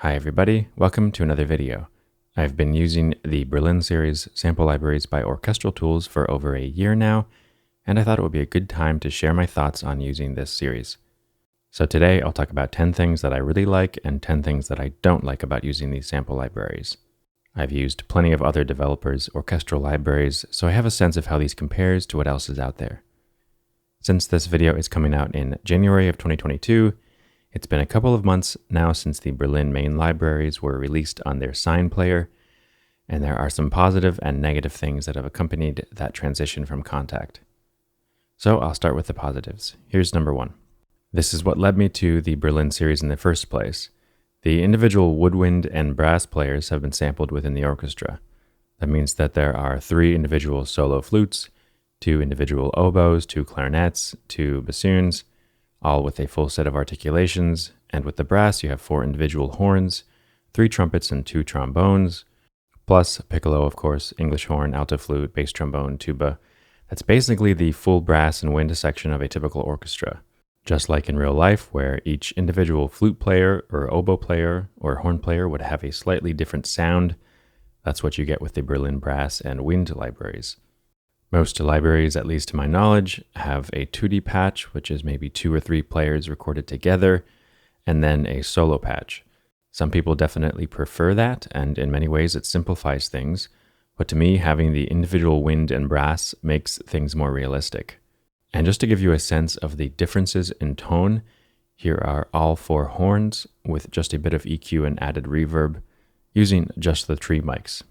Hi everybody, welcome to another video. I've been using the Berlin series sample libraries by Orchestral Tools for over a year now, and I thought it would be a good time to share my thoughts on using this series. So today I'll talk about 10 things that I really like and 10 things that I don't like about using these sample libraries. I've used plenty of other developers' orchestral libraries, so I have a sense of how these compares to what else is out there. Since this video is coming out in January of 2022, it's been a couple of months now since the Berlin main libraries were released on their Sign player, and there are some positive and negative things that have accompanied that transition from Contact. So I'll start with the positives. Here's number one. This is what led me to the Berlin series in the first place. The individual woodwind and brass players have been sampled within the orchestra. That means that there are 3 individual solo flutes, 2 individual oboes, 2 clarinets, 2 bassoons, all with a full set of articulations, and with the brass you have 4 individual horns, 3 trumpets and 2 trombones, plus piccolo, of course, English horn, alto flute, bass trombone, tuba. That's basically the full brass and wind section of a typical orchestra. Just like in real life, where each individual flute player or oboe player or horn player would have a slightly different sound, that's what you get with the Berlin brass and wind libraries. Most libraries, at least to my knowledge, have a 2D patch, which is maybe 2 or 3 players recorded together, and then a solo patch. Some people definitely prefer that, and in many ways it simplifies things, but to me, having the individual wind and brass makes things more realistic. And just to give you a sense of the differences in tone, here are all 4 horns with just a bit of EQ and added reverb, using just the tree mics.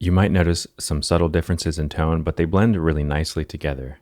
You might notice some subtle differences in tone, but they blend really nicely together.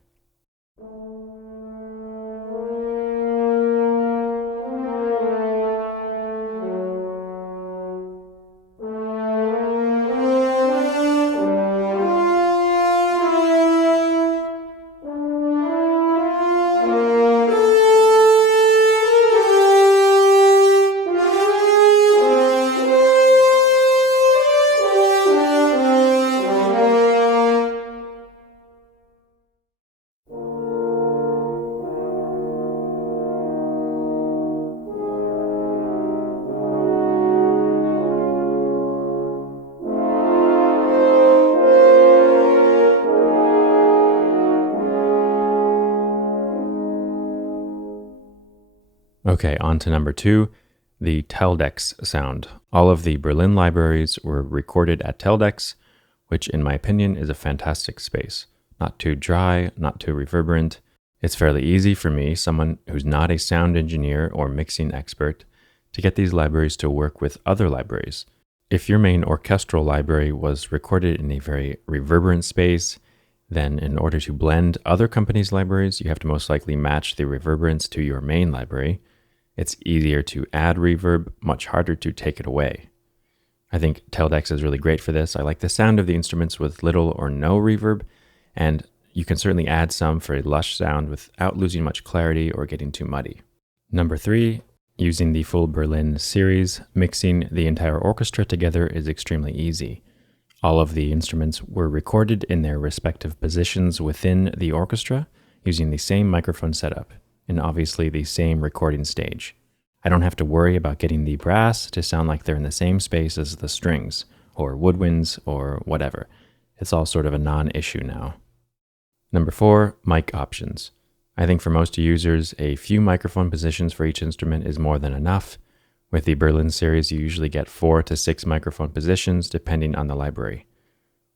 Okay, on to number 2, the Teldex sound. All of the Berlin libraries were recorded at Teldex, which in my opinion is a fantastic space. Not too dry, not too reverberant. It's fairly easy for me, someone who's not a sound engineer or mixing expert, to get these libraries to work with other libraries. if your main orchestral library was recorded in a very reverberant space, then in order to blend other companies' libraries, you have to most likely match the reverberance to your main library. It's easier to add reverb, much harder to take it away. I think Teldex is really great for this. I like the sound of the instruments with little or no reverb, and you can certainly add some for a lush sound without losing much clarity or getting too muddy. Number 3, using the full Berlin series, mixing the entire orchestra together is extremely easy. All of the instruments were recorded in their respective positions within the orchestra using the same microphone setup and obviously the same recording stage. I don't have to worry about getting the brass to sound like they're in the same space as the strings or woodwinds or whatever. It's all sort of a non-issue now. Number 4, mic options. I think for most users, a few microphone positions for each instrument is more than enough. With the Berlin series, you usually get 4 to 6 microphone positions depending on the library.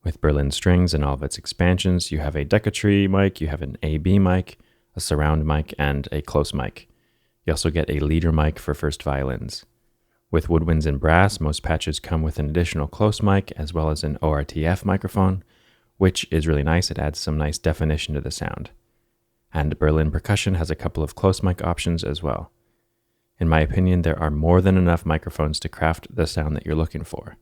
With Berlin strings and all of its expansions, you have a Decatree mic, you have an AB mic, a surround mic, and a close mic. You also get a leader mic for first violins. With woodwinds and brass, most patches come with an additional close mic as well as an ORTF microphone, which is really nice. It adds some nice definition to the sound. And Berlin percussion has a couple of close mic options as well. In my opinion, there are more than enough microphones to craft the sound that you're looking for.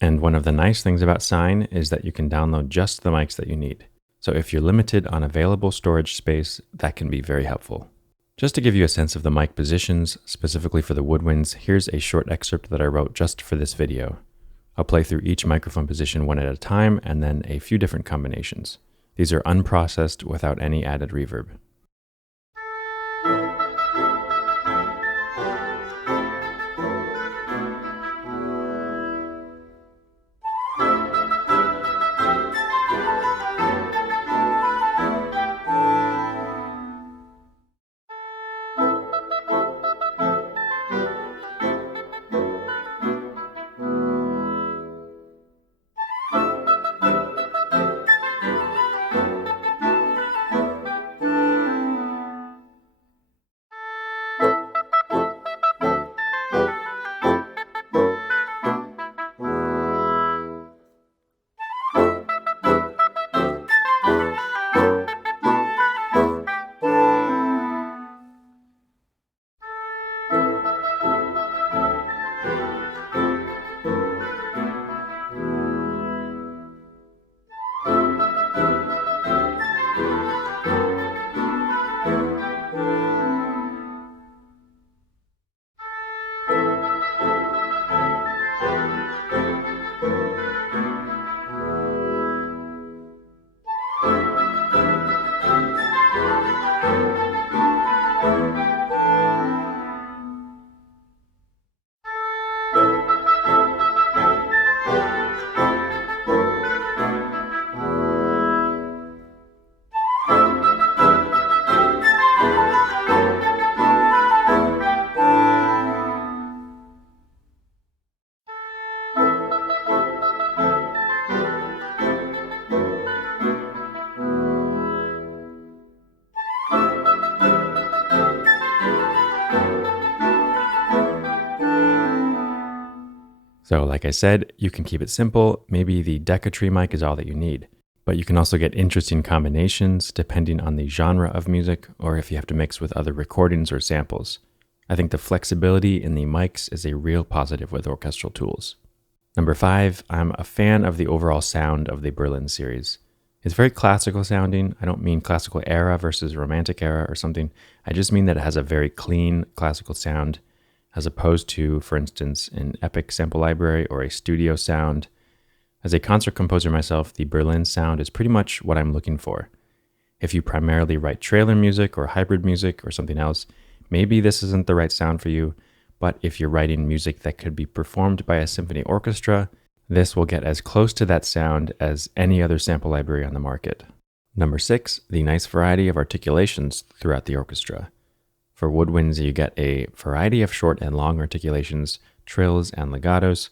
And one of the nice things about Sign is that you can download just the mics that you need. So if you're limited on available storage space, that can be very helpful. Just to give you a sense of the mic positions, specifically for the woodwinds, here's a short excerpt that I wrote just for this video. I'll play through each microphone position one at a time and then a few different combinations. These are unprocessed without any added reverb. So like I said, you can keep it simple. Maybe the Decatree mic is all that you need, but you can also get interesting combinations depending on the genre of music or if you have to mix with other recordings or samples. I think the flexibility in the mics is a real positive with Orchestral Tools. Number 5, I'm a fan of the overall sound of the Berlin series. It's very classical sounding. I don't mean classical era versus romantic era or something. I just mean that it has a very clean classical sound, as opposed to, for instance, an epic sample library or a studio sound. As a concert composer myself, the Berlin sound is pretty much what I'm looking for. If you primarily write trailer music or hybrid music or something else, maybe this isn't the right sound for you, but if you're writing music that could be performed by a symphony orchestra, this will get as close to that sound as any other sample library on the market. Number 6, the nice variety of articulations throughout the orchestra. For woodwinds, you get a variety of short and long articulations, trills and legatos.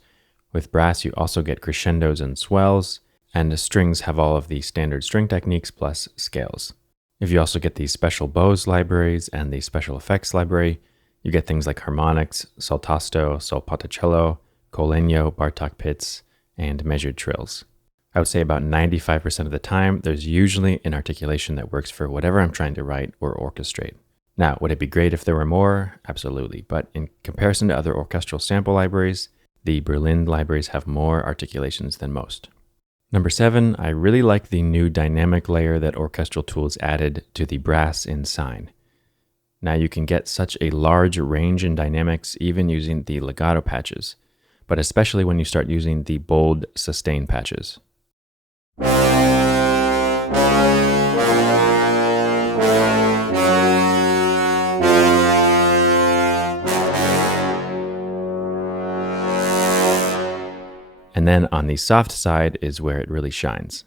With brass, you also get crescendos and swells, and the strings have all of the standard string techniques plus scales. If you also get the special bows libraries and the special effects library, you get things like harmonics, sol tasto, sol ponticello, Colenso, Bartok pits, and measured trills. I would say about 95% of the time, there's usually an articulation that works for whatever I'm trying to write or orchestrate. Now, would it be great if there were more? Absolutely. But in comparison to other orchestral sample libraries, the Berlin libraries have more articulations than most. Number 7, I really like the new dynamic layer that Orchestral Tools added to the brass in sine. Now you can get such a large range in dynamics even using the legato patches, but especially when you start using the bold sustain patches. And then on the soft side is where it really shines.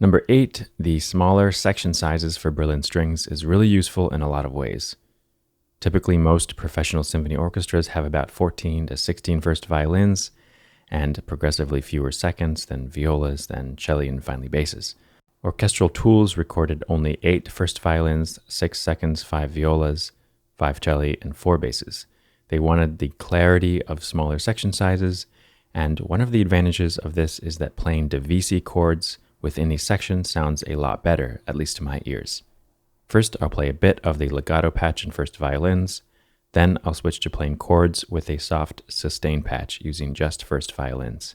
Number 8, the smaller section sizes for Berlin strings is really useful in a lot of ways. Typically, most professional symphony orchestras have about 14 to 16 first violins, and progressively fewer seconds, then violas, then celli, and finally basses. Orchestral Tools recorded only 8 first violins, 6 seconds, 5 violas, 5 celli, and 4 basses. They wanted the clarity of smaller section sizes, and one of the advantages of this is that playing Divisi chords within a section sounds a lot better, at least to my ears. First, I'll play a bit of the legato patch in first violins, then I'll switch to playing chords with a soft sustain patch using just first violins.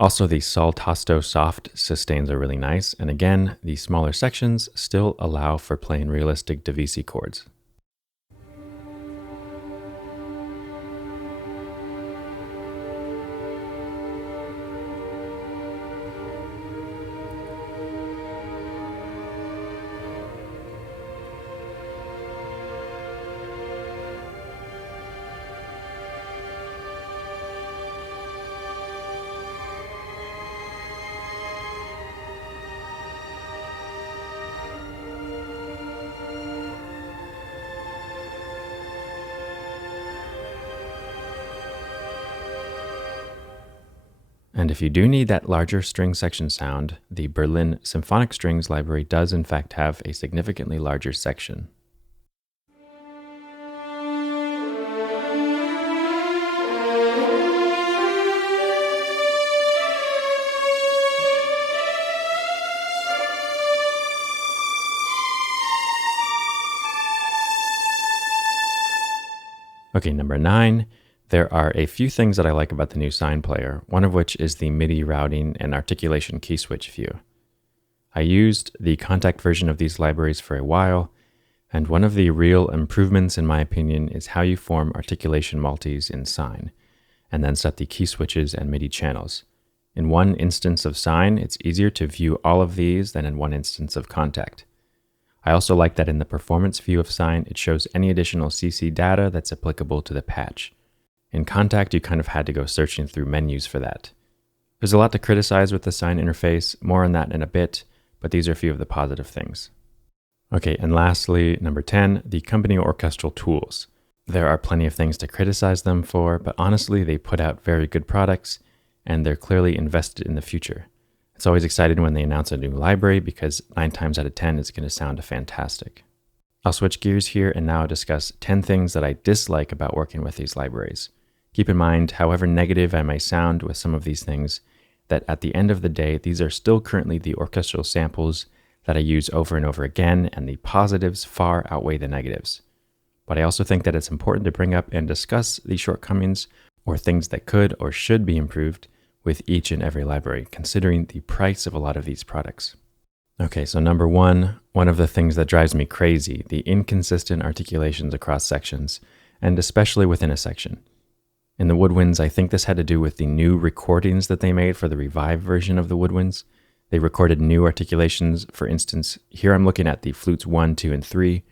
Also, the sol tasto soft sustains are really nice, and again, the smaller sections still allow for playing realistic Divisi chords. And if you do need that larger string section sound, the Berlin Symphonic Strings library does in fact have a significantly larger section. Okay, number 9. There are a few things that I like about the new Sine player, one of which is the MIDI routing and articulation key switch view. I used the Kontakt version of these libraries for a while, and one of the real improvements in my opinion is how you form articulation multis in Sine, and then set the key switches and MIDI channels. In one instance of Sine, it's easier to view all of these than in one instance of Kontakt. I also like that in the performance view of Sine, it shows any additional CC data that's applicable to the patch. In Kontakt, you kind of had to go searching through menus for that. There's a lot to criticize with the Sine interface, more on that in a bit, but these are a few of the positive things. Okay, and lastly, number 10, the company Orchestral Tools. There are plenty of things to criticize them for, but honestly, they put out very good products, and they're clearly invested in the future. It's always exciting when they announce a new library because 9 times out of 10 it's going to sound fantastic. I'll switch gears here and now discuss 10 things that I dislike about working with these libraries. Keep in mind, however negative I may sound with some of these things, that at the end of the day, these are still currently the orchestral samples that I use over and over again, and the positives far outweigh the negatives. But I also think that it's important to bring up and discuss the shortcomings or things that could or should be improved with each and every library, considering the price of a lot of these products. Okay, so number one of the things that drives me crazy, the inconsistent articulations across sections, and especially within a section. In the woodwinds, I think this had to do with the new recordings that they made for the revived version of the woodwinds. They recorded new articulations. For instance, here I'm looking at the flutes 1, 2, and 3.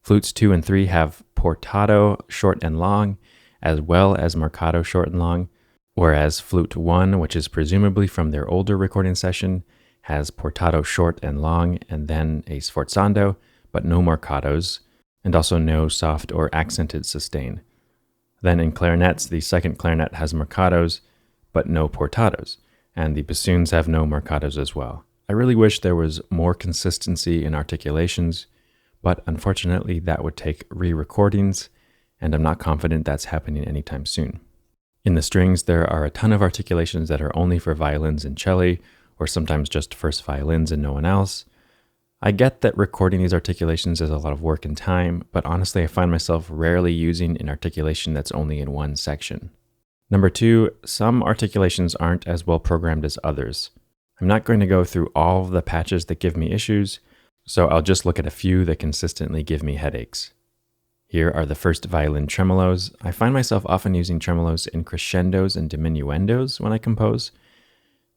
Flutes 2 and 3 have portato short and long, as well as marcato short and long, whereas flute 1, which is presumably from their older recording session, has portato short and long, and then a sforzando, but no marcatos, and also no soft or accented sustain. Then in clarinets, the second clarinet has marcatos, but no portatos, and the bassoons have no marcatos as well. I really wish there was more consistency in articulations, but unfortunately that would take re-recordings, and I'm not confident that's happening anytime soon. In the strings, there are a ton of articulations that are only for violins and cello, or sometimes just first violins and no one else. I get that recording these articulations is a lot of work and time, but honestly I find myself rarely using an articulation that's only in one section. Number 2, some articulations aren't as well programmed as others. I'm not going to go through all of the patches that give me issues, so I'll just look at a few that consistently give me headaches. Here are the first violin tremolos. I find myself often using tremolos in crescendos and diminuendos when I compose.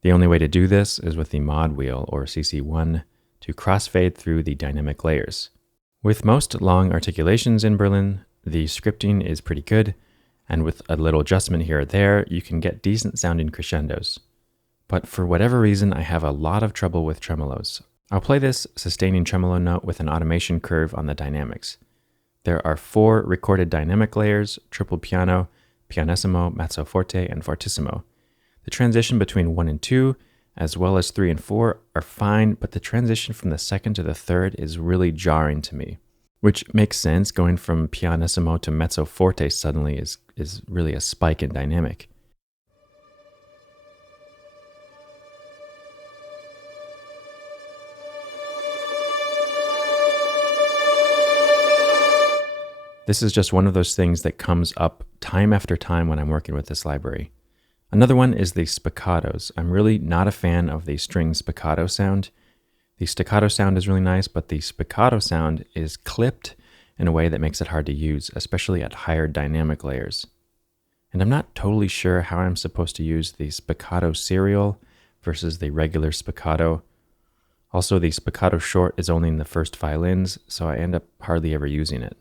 The only way to do this is with the mod wheel, or CC1, to crossfade through the dynamic layers. With most long articulations in Berlin, the scripting is pretty good, and with a little adjustment here or there, you can get decent sounding crescendos. But for whatever reason, I have a lot of trouble with tremolos. I'll play this sustaining tremolo note with an automation curve on the dynamics. There are 4 recorded dynamic layers: triple piano, pianissimo, mezzo forte, and fortissimo. The transition between 1 and 2, as well as 3 and 4, are fine, but the transition from the second to the third is really jarring to me. Which makes sense, going from pianissimo to mezzo forte suddenly is really a spike in dynamic. This is just one of those things that comes up time after time when I'm working with this library. Another one is the spiccatos. I'm really not a fan of the string spiccato sound. The staccato sound is really nice, but the spiccato sound is clipped in a way that makes it hard to use, especially at higher dynamic layers. And I'm not totally sure how I'm supposed to use the spiccato serial versus the regular spiccato. Also, the spiccato short is only in the first violins, so I end up hardly ever using it.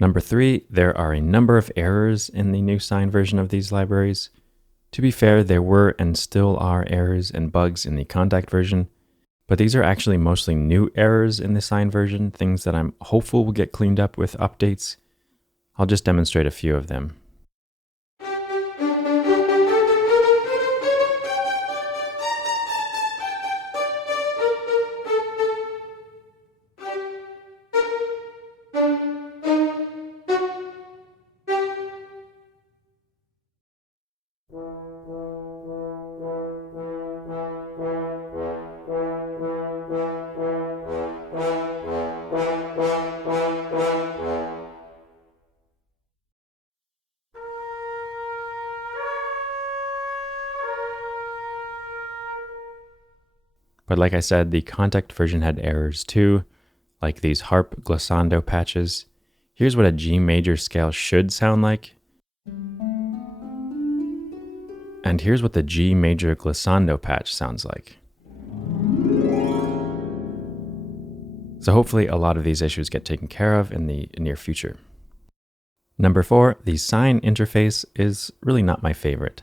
Number 3, there are a number of errors in the new Sine version of these libraries. To be fair, there were and still are errors and bugs in the Contact version, but these are actually mostly new errors in the Sine version, things that I'm hopeful will get cleaned up with updates. I'll just demonstrate a few of them. But like I said, the Contact version had errors too, like these harp glissando patches. Here's what a G major scale should sound like. And here's what the G major glissando patch sounds like. So hopefully a lot of these issues get taken care of in the near future. Number 4, the Sine interface is really not my favorite.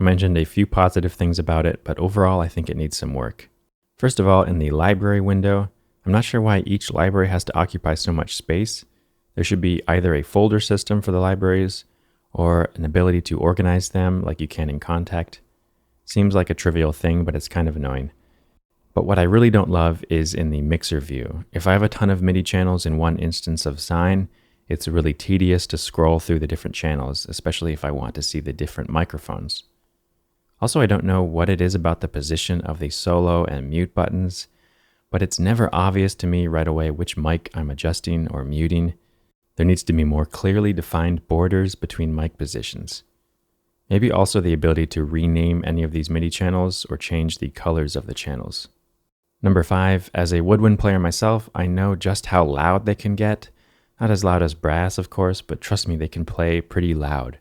I mentioned a few positive things about it, but overall I think it needs some work. First of all, in the library window, I'm not sure why each library has to occupy so much space. There should be either a folder system for the libraries or an ability to organize them like you can in Contact. Seems like a trivial thing, but it's kind of annoying. But what I really don't love is in the mixer view. If I have a ton of MIDI channels in one instance of Sine, it's really tedious to scroll through the different channels, especially if I want to see the different microphones. Also, I don't know what it is about the position of the solo and mute buttons, but it's never obvious to me right away which mic I'm adjusting or muting. There needs to be more clearly defined borders between mic positions. Maybe also the ability to rename any of these MIDI channels or change the colors of the channels. Number 5, as a woodwind player myself, I know just how loud they can get. Not as loud as brass, of course, but trust me, they can play pretty loud.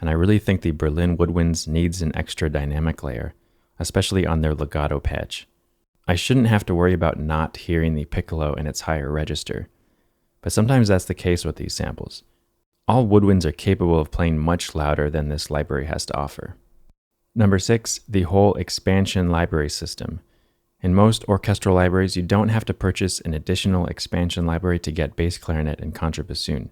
And I really think the Berlin woodwinds needs an extra dynamic layer, especially on their legato patch. I shouldn't have to worry about not hearing the piccolo in its higher register, but sometimes that's the case with these samples. All woodwinds are capable of playing much louder than this library has to offer. Number 6, the whole expansion library system. In most orchestral libraries, you don't have to purchase an additional expansion library to get bass clarinet and contrabassoon.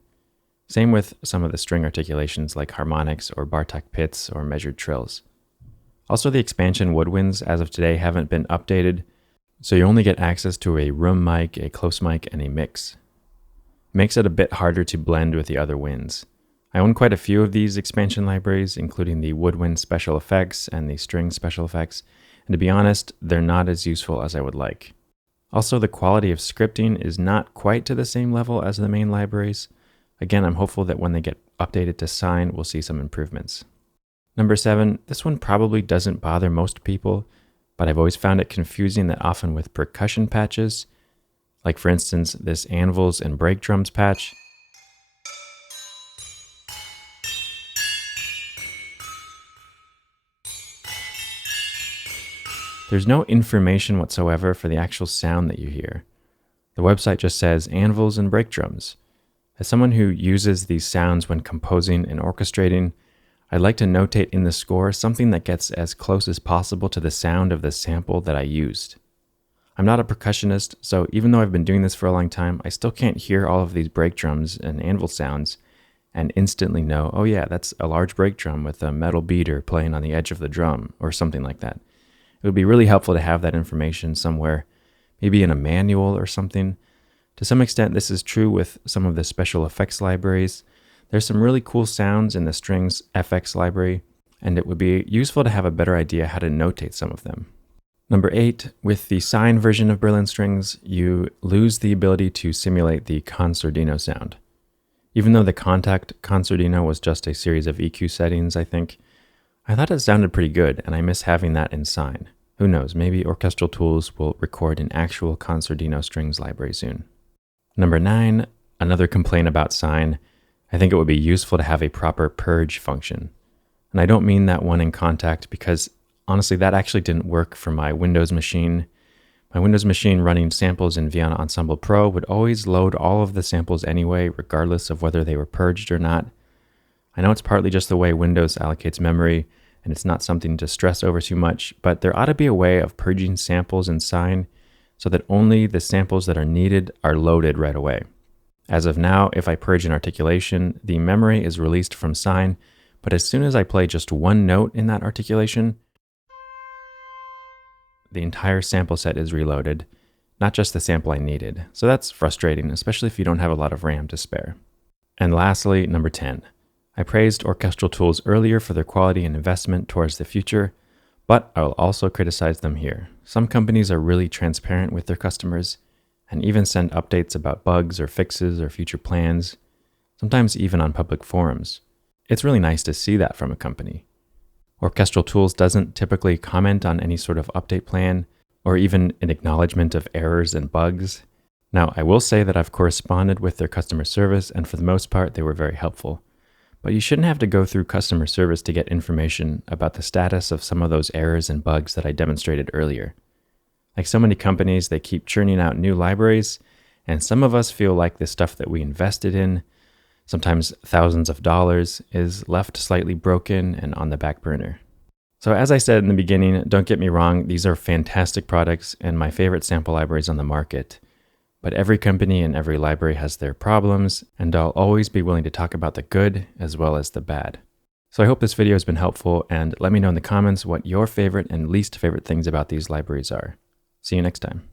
Same with some of the string articulations like harmonics or Bartok pits or measured trills. Also, the expansion woodwinds as of today haven't been updated, so you only get access to a room mic, a close mic, and a mix. It makes it a bit harder to blend with the other winds. I own quite a few of these expansion libraries, including the woodwind special effects and the string special effects, and to be honest, they're not as useful as I would like. Also, the quality of scripting is not quite to the same level as the main libraries. Again, I'm hopeful that when they get updated to Sine, we'll see some improvements. Number 7, this one probably doesn't bother most people, but I've always found it confusing that often with percussion patches, like for instance, this anvils and break drums patch, there's no information whatsoever for the actual sound that you hear. The website just says anvils and break drums. As someone who uses these sounds when composing and orchestrating, I'd like to notate in the score something that gets as close as possible to the sound of the sample that I used. I'm not a percussionist, so even though I've been doing this for a long time, I still can't hear all of these break drums and anvil sounds and instantly know, oh yeah, that's a large break drum with a metal beater playing on the edge of the drum, or something like that. It would be really helpful to have that information somewhere, maybe in a manual or something. To some extent, this is true with some of the special effects libraries. There's some really cool sounds in the strings FX library, and it would be useful to have a better idea how to notate some of them. Number 8, with the Sine version of Berlin strings, you lose the ability to simulate the concertino sound. Even though the Contact concertino was just a series of EQ settings, I think, I thought it sounded pretty good, and I miss having that in Sine. Who knows, maybe Orchestral Tools will record an actual concertino strings library soon. Number 9, another complaint about Sine. I think it would be useful to have a proper purge function. And I don't mean that one in Contact because honestly that actually didn't work for my Windows machine, My Windows machine running samples in Vienna Ensemble Pro would always load all of the samples anyway, regardless of whether they were purged or not. I know it's partly just the way Windows allocates memory, and it's not something to stress over too much, but there ought to be a way of purging samples in Sign so that only the samples that are needed are loaded right away. As of now, if I purge an articulation, the memory is released from Sign, but as soon as I play just one note in that articulation, the entire sample set is reloaded, not just the sample I needed. So that's frustrating, especially if you don't have a lot of RAM to spare. And lastly, number 10. I praised Orchestral Tools earlier for their quality and investment towards the future, but I will also criticize them here. Some companies are really transparent with their customers and even send updates about bugs or fixes or future plans, sometimes even on public forums. It's really nice to see that from a company. Orchestral Tools doesn't typically comment on any sort of update plan or even an acknowledgement of errors and bugs. Now, I will say that I've corresponded with their customer service, and for the most part, they were very helpful. But you shouldn't have to go through customer service to get information about the status of some of those errors and bugs that I demonstrated earlier. Like so many companies, they keep churning out new libraries, and some of us feel like the stuff that we invested in, sometimes thousands of dollars, is left slightly broken and on the back burner. So as I said in the beginning, don't get me wrong, these are fantastic products and my favorite sample libraries on the market. But every company and every library has their problems, and I'll always be willing to talk about the good as well as the bad. So I hope this video has been helpful, and let me know in the comments what your favorite and least favorite things about these libraries are. See you next time.